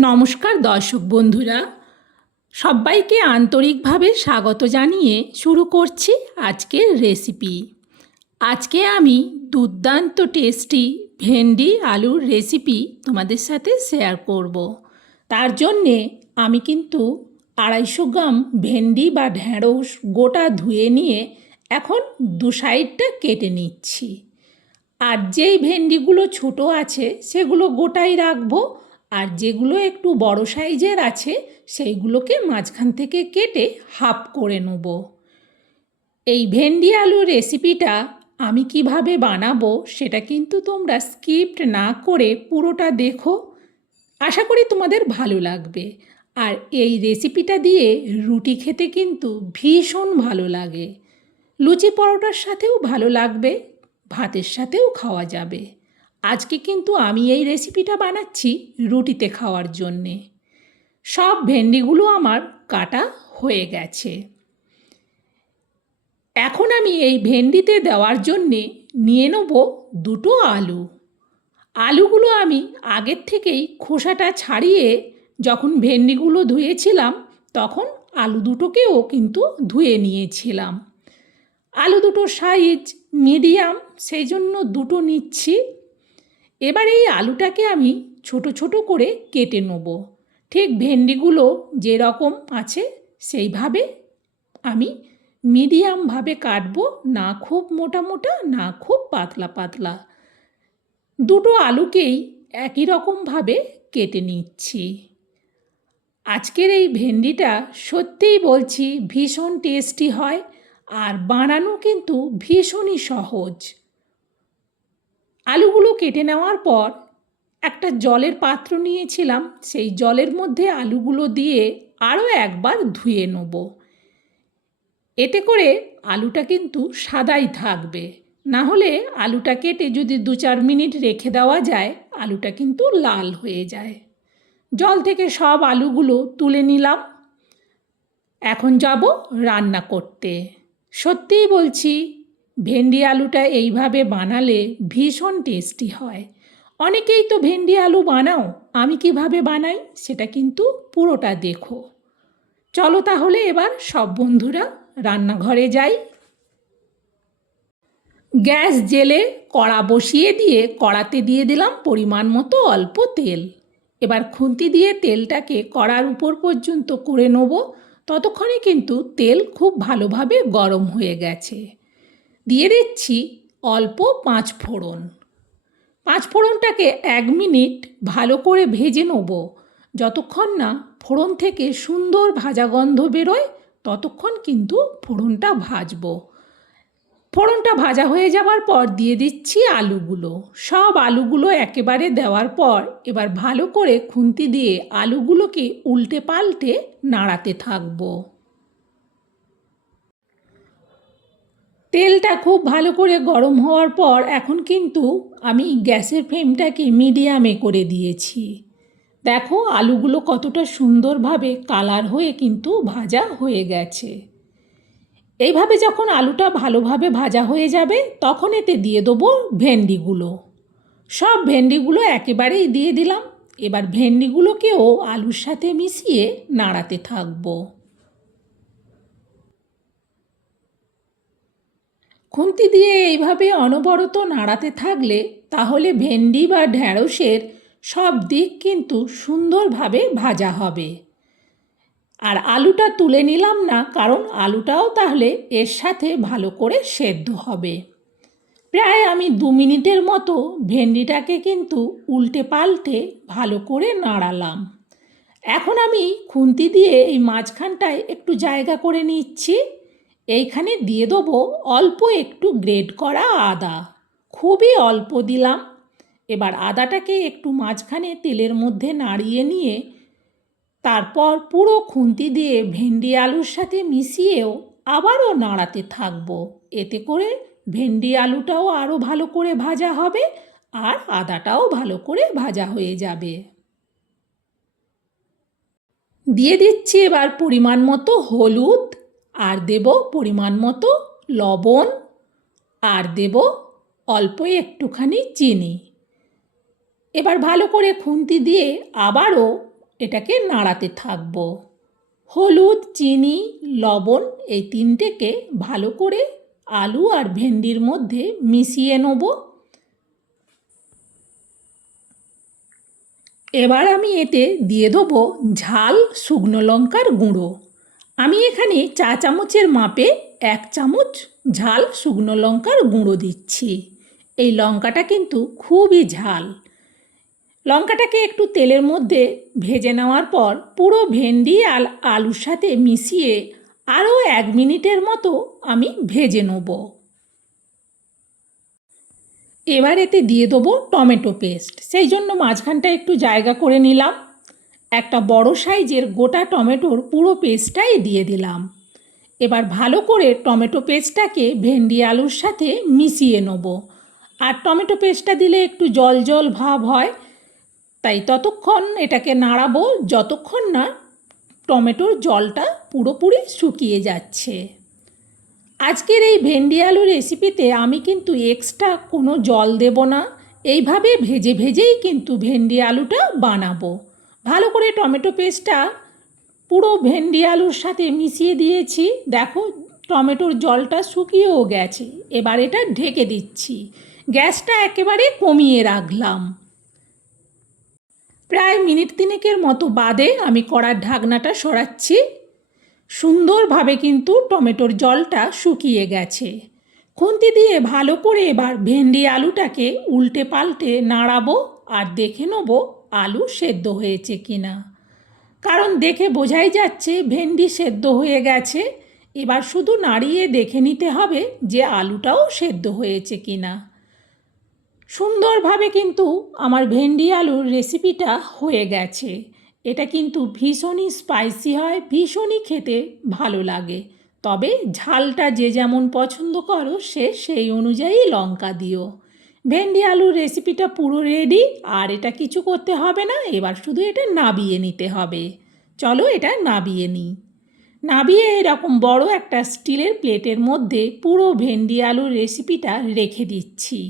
নমস্কার দর্শক বন্ধুরা, সবাইকে আন্তরিকভাবে স্বাগত জানিয়ে শুরু করছি আজকের রেসিপি। আজকে আমি দুর্দান্ত টেস্টি ভেন্ডি আলুর রেসিপি তোমাদের সাথে শেয়ার করব। তার জন্যে আমি কিন্তু 250 গ্রাম ভেন্ডি বা ঢ্যাঁড়স গোটা ধুয়ে নিয়ে এখন দু সাইডটা কেটে নিচ্ছি। আর যেই ভেন্ডিগুলো ছোট আছে সেগুলো গোটাই রাখবো, আর যেগুলো একটু বড় সাইজের আছে সেইগুলোকে মাঝখান থেকে কেটে হাফ করে নেব। এই ভেন্ডি আলুর রেসিপিটা আমি কিভাবে বানাবো সেটা কিন্তু তোমরা স্কিপ্ট না করে পুরোটা দেখো, আশা করি তোমাদের ভালো লাগবে। আর এই রেসিপিটা দিয়ে রুটি খেতে কিন্তু ভীষণ ভালো লাগে, লুচি পরোটার সাথেও ভালো লাগবে, ভাতের সাথেও খাওয়া যাবে। আজকে কিন্তু আমি এই রেসিপিটা বানাচ্ছি রুটিতে খাওয়ার জন্যে। সব ভেন্ডিগুলো আমার কাটা হয়ে গেছে। এখন আমি এই ভেন্ডিতে দেওয়ার জন্যে নিয়ে নেব দুটো আলু। আলুগুলো আমি আগের থেকেই খোসাটা ছাড়িয়ে যখন ভেন্ডিগুলো ধুয়েছিলাম তখন আলু দুটোকেও কিন্তু ধুয়ে নিয়েছিলাম। আলু দুটোর সাইজ মিডিয়াম, সেই জন্য দুটো নিচ্ছি। এবার এই আলুটাকে আমি ছোট ছোট করে কেটে নেব। ঠিক ভেন্ডিগুলো যেরকম আছে সেইভাবে আমি মিডিয়ামভাবে কাটবো, না খুব মোটা মোটা না খুব পাতলা পাতলা। দুটো আলুকেই একই রকমভাবে কেটে নিচ্ছি। আজকের এই ভেন্ডিটা সত্যিই বলছি ভীষণ টেস্টি হয়, আর বানানো কিন্তু ভীষণই সহজ। আলুগুলো কেটে নেওয়ার পর একটা জলের পাত্র নিয়েছিলাম, সেই জলের মধ্যে আলুগুলো দিয়ে আরও একবার ধুয়ে নেব। এতে করে আলুটা কিন্তু সাদাই থাকবে, না হলে আলুটা কেটে যদি 2-4 মিনিট রেখে দেওয়া যায় আলুটা কিন্তু লাল হয়ে যায়। জল থেকে সব আলুগুলো তুলে নিলাম। এখন যাব রান্না করতে। সত্যিই বলছি ভেন্ডি আলুটা এইভাবে বানালে ভীষণ টেস্টি হয়। অনেকেই তো ভেন্ডি আলু বানাও, আমি কিভাবে বানাই সেটা কিন্তু পুরোটা দেখো। চলো তাহলে এবার সব বন্ধুরা রান্নাঘরে যাই। গ্যাস জেলে কড়া বসিয়ে দিয়ে কড়াতে দিয়ে দিলাম পরিমাণ মতো অল্প তেল। এবার খুন্তি দিয়ে তেলটাকে কড়ার উপর পর্যন্ত করে নেব। ততক্ষণে কিন্তু তেল খুব ভালোভাবে গরম হয়ে গেছে। দিয়ে দিচ্ছি অল্প 5 ফোড়ন। 5 ফোড়নটাকে 1 মিনিট ভালো করে ভেজে নেব। যতক্ষণ না ফোড়ন থেকে সুন্দর ভাজা গন্ধ বেরোয় ততক্ষণ কিন্তু ফোড়নটা ভাজবো। ফোড়নটা ভাজা হয়ে যাওয়ার পর দিয়ে দিচ্ছি আলুগুলো। সব আলুগুলো একেবারে দেওয়ার পর এবার ভালো করে খুন্তি দিয়ে আলুগুলোকে উল্টে পাল্টে নাড়াতে থাকবো। তেলটা খুব ভালো করে গরম হওয়ার পর এখন কিন্তু আমি গ্যাসের ফ্লেমটাকে মিডিয়ামে করে দিয়েছি। দেখো আলুগুলো কতটা সুন্দরভাবে কালার হয়ে কিন্তু ভাজা হয়ে গেছে। এইভাবে যখন আলুটা ভালোভাবে ভাজা হয়ে যাবে তখন এতে দিয়ে দেবো ভেন্ডিগুলো। সব ভেন্ডিগুলো একেবারেই দিয়ে দিলাম। এবার ভেন্ডিগুলোকেও আলুর সাথে মিশিয়ে নাড়াতে থাকবো। খুন্তি দিয়ে এইভাবে অনবরত নাড়াতে থাকলে তাহলে ভেন্ডি বা ঢ্যাঁড়সের সব দিক কিন্তু সুন্দরভাবে ভাজা হবে। আর আলুটা তুলে নিলাম না, কারণ আলুটাও তাহলে এর সাথে ভালো করে সেদ্ধ হবে। প্রায় আমি 2 মিনিটের মতো ভেন্ডিটাকে কিন্তু উল্টে পাল্টে ভালো করে নাড়ালাম। এখন আমি খুন্তি দিয়ে এই মাঝখানটায় একটু জায়গা করে নিচ্ছি। এইখানে দিয়ে দেবো অল্প একটু গ্রেট করা আদা, খুবই অল্প দিলাম। এবার আদাটাকে একটু মাঝখানে তেলের মধ্যে নাড়িয়ে নিয়ে তারপর পুরো খুন্তি দিয়ে ভেন্ডি আলুর সাথে মিশিয়েও আবারও নাড়াতে থাকবো। এতে করে ভেন্ডি আলুটাও আরও ভালো করে ভাজা হবে আর আদাটাও ভালো করে ভাজা হয়ে যাবে। দিয়ে দিচ্ছি এবার পরিমাণ মতো হলুদ, আর দেব পরিমাণ মতো লবণ, আর দেব অল্প একটুখানি চিনি। এবার ভালো করে খুন্তি দিয়ে আবারও এটাকে নাড়াতে থাকবো। হলুদ, চিনি, লবণ এই তিনটেকে ভালো করে আলু আর ভেন্ডির মধ্যে মিশিয়ে নেব। এবার আমি এতে দিয়ে দেবো ঝাল শুকনো লঙ্কার গুঁড়ো। আমি এখানে চা চামচের মাপে 1 চামচ ঝাল শুকনো লঙ্কার গুঁড়ো দিচ্ছি। এই লঙ্কাটা কিন্তু খুবই ঝাল। লঙ্কাটাকে একটু তেলের মধ্যে ভেজে নেওয়ার পর পুরো ভেন্ডি আর আলুর সাথে মিশিয়ে আরও 1 মিনিটের মতো আমি ভেজে নেব। এবার এতে দিয়ে দেবো টমেটো পেস্ট। সেই জন্য মাঝখানটা একটু জায়গা করে নিলাম। একটা বড় সাইজের গোটা টমেটোর পুরো পেস্টটাই দিয়ে দিলাম। এবার ভালো করে টমেটো পেস্টটাকে ভেন্ডি আলুর সাথে মিশিয়ে নেব। আর টমেটো পেস্টটা দিলে একটু জল জল ভাব হয়, তাই ততক্ষণ এটাকে নাড়াবো যতক্ষণ না টমেটোর জলটা পুরোপুরি শুকিয়ে যাচ্ছে। আজকের এই ভেন্ডি আলু রেসিপিতে আমি কিন্তু এক্সট্রা কোনো জল দেব না। এইভাবে ভেজে ভেজেই কিন্তু ভেন্ডি আলুটা বানাবো। ভালো করে টমেটো পেস্টটা পুরো ভেন্ডি আলুর সাথে মিশিয়ে দিয়েছি। দেখো টমেটোর জলটা শুকিয়েও গেছে। এবার এটা ঢেকে দিচ্ছি। গ্যাসটা একেবারে কমিয়ে রাখলাম। প্রায় মিনিট 3 মতো বাদে আমি কড়ার ঢাকনাটা সরাচ্ছি। সুন্দরভাবে কিন্তু টমেটোর জলটা শুকিয়ে গেছে। খুন্তি দিয়ে ভালো করে এবার ভেন্ডি আলুটাকে উল্টে পাল্টে নাড়াবো আর দেখে নেব আলু সেদ্ধ হয়েছে কিনা। কারণ দেখে বোঝাই যাচ্ছে ভেন্ডি সেদ্ধ হয়ে গেছে। এবার শুধু নাড়িয়ে দেখে নিতে হবে যে আলুটাও সেদ্ধ হয়েছে কিনা। সুন্দরভাবে কিন্তু আমার ভেন্ডি আলুর রেসিপিটা হয়ে গেছে। এটা কিন্তু ভীষণই স্পাইসি হয়, ভীষণই খেতে ভালো লাগে। তবে ঝালটা যে যেমন পছন্দ করো সে সেই অনুযায়ী লঙ্কা দিও। ভেন্ডি আলুর রেসিপিটা পুরো রেডি, আর এটা কিছু করতে হবে না। এবার শুধু এটা নাবিয়ে নিতে হবে। চলো এটা নাবিয়ে নিই। নাবিয়ে এরকম বড় একটা স্টিলের প্লেটের মধ্যে পুরো ভেন্ডি আলুর রেসিপিটা রেখে দিচ্ছি।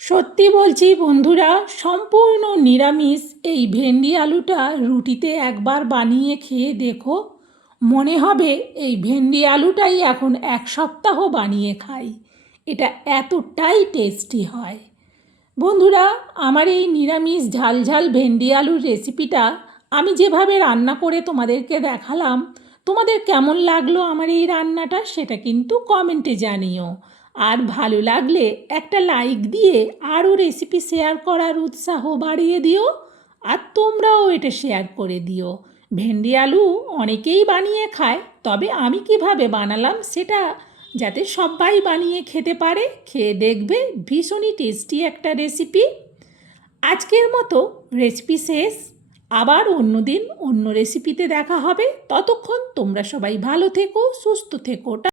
সত্যি বলছি বন্ধুরা, সম্পূর্ণ নিরামিষ এই ভেন্ডি আলুটা রুটিতে একবার বানিয়ে খেয়ে দেখো। মনে হবে এই ভেন্ডি আলুটাই এখন 1 সপ্তাহ বানিয়ে খাই। এটা এতটাই টেস্টি হয়। বন্ধুরা, আমার এই নিরামিষ ঝাল ঝাল ভেন্ডি আলুর রেসিপিটা আমি যেভাবে রান্না করে তোমাদেরকে দেখালাম, তোমাদের কেমন লাগলো আমার এই রান্নাটা সেটা কিন্তু কমেন্টে জানিও। আর ভালো লাগলে একটা লাইক দিয়ে আরও রেসিপি শেয়ার করার উৎসাহ বাড়িয়ে দিও। আর তোমরাও এটা শেয়ার করে দিও। ভেন্ডি আলু অনেকেই বানিয়ে খায়, তবে আমি কিভাবে বানালাম সেটা যাতে সবাই বানিয়ে খেতে পারে, খেয়ে দেখবে ভীষণই টেস্টি একটা রেসিপি। আজকের মতো রেসিপি শেষ। আবার অন্য দিন অন্য রেসিপিতে দেখা হবে। ততক্ষণ তোমরা সবাই ভালো থেকো, সুস্থ থেকো।